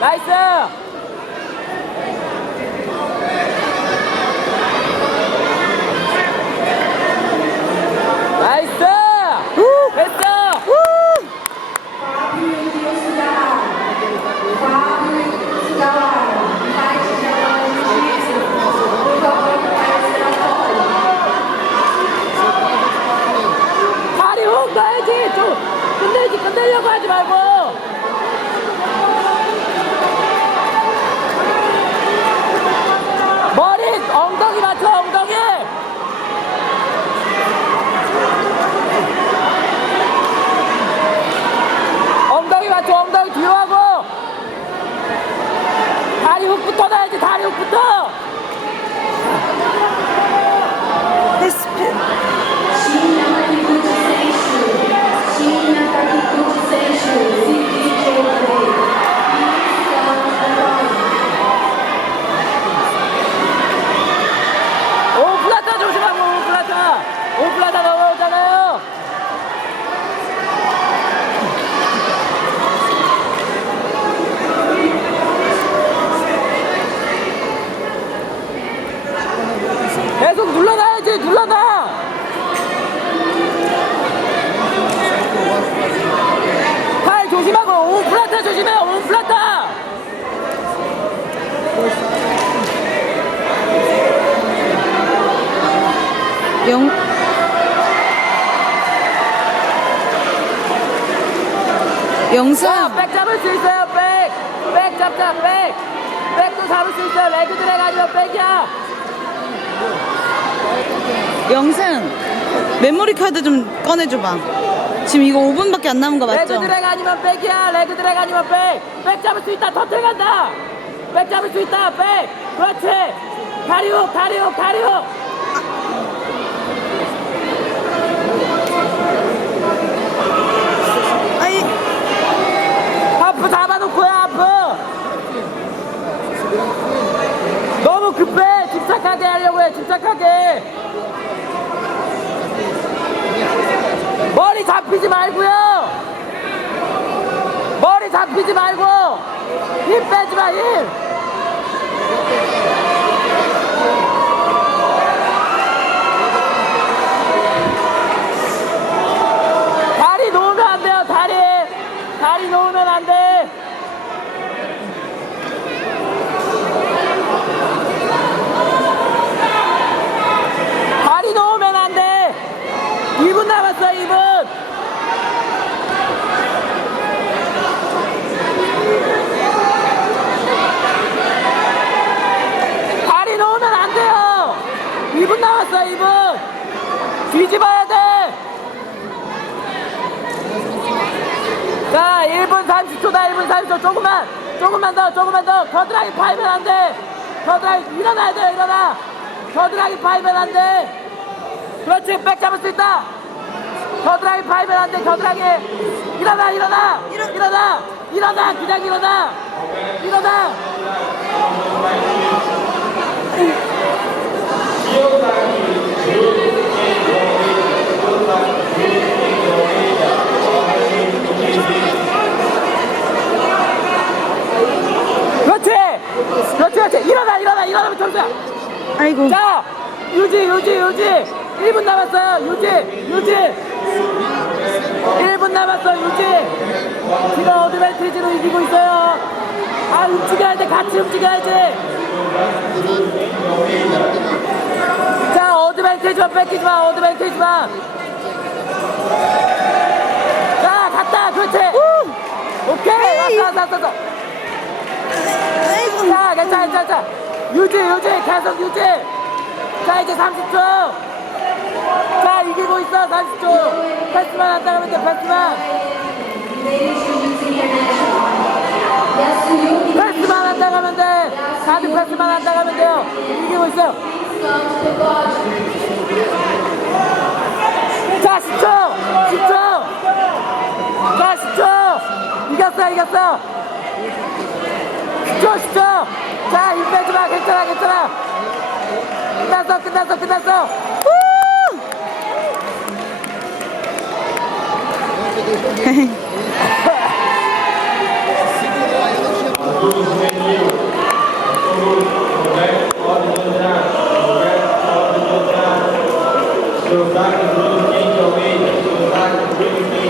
나이스! 나이스! 됐어! 다리 훅 넣어야지! 좀 끝내지, 끝내려고 하지 말고! 머리, 엉덩이 맞춰, 엉덩이! 엉덩이 맞춰, 엉덩이 뒤로 하고! 다리 훅부터 넣어야지, 다리 훅부터! 오플라타 조심하고, 오 플라타! 오 플라타 넘어오잖아요! 계속 눌러놔야지 눌러놔! 팔 조심하고 오플라타 조심해 오플라타! 영. 영승 백 잡을 수 있어요 백백 잡자 백! 백도 잡을 수 있어요 레그 아니면 백이야 영승 메모리 카드 좀 꺼내줘봐. 지금 이거 5분밖에 안 남은 거 레그 맞죠? 드래그 아니면 백이야. 레그 드래그 아니면 백백 잡을 수 있다. 터틀 간다. 백 잡을 수 있다. 백. 그렇지. 다리 훅 다리 훅 다리 훅 아이 하프 잡아놓고요 하프 너무 급해 집착하게 하려고 해 집착하게 머리 잡히지 말고요. 머리 잡히지 말고 힘 빼지 마 힘 다리 놓으면 안 돼요 다리 다리 놓으면 안돼 다리 놓으면 안돼 2분 남았어 2분 다리 놓으면 안 돼요 2분 남았어 2분 뒤집어야 돼 자, 1분 30초다, 1분 30초. 조금만, 조금만 더, 조금만 더. 겨드랑이 파이면 안 돼. 겨드랑이, 일어나야 돼, 일어나. 겨드랑이 파이면 안 돼. 그렇지, 백 잡을 수 있다. 겨드랑이 파이면 안 돼, 겨드랑이. 일어나, 일어나. 일어나. 일어나, 그냥 일어나. 일어나. 그렇지. 그렇지, 그렇지. 일어나, 일어나, 일어나면 점수야. 아이고 자, 유지, 유지, 유지. 1분 남았어요. 유지, 유지. 1분 남았어, 유지. 지금 어드밴티지로 이기고 있어요. 아, 움직여야 돼. 같이 움직여야지. 자, 어드밴티지만 뺏기지 마, 어드밴티지 마. 자, 갔다. 그렇지. 오케이. 왔어, 왔어, 왔어. 아이고 자, 괜찮아, 괜찮아. 유지, 유지, 계속 유지. 자, 이제 30초. 자, 이기고 있어, 30초. 패스만 안 따가면 돼, 패스만. 패스만 안 따가면 돼. 가드 패스만 안 따가면 돼요. 이기고 있어. 자, 10초. 10초. 자, 10초. 이겼어, 이겼어. 10초, 10초. 자, 힘 빼지 We'll back and bring King Away. We'll bring King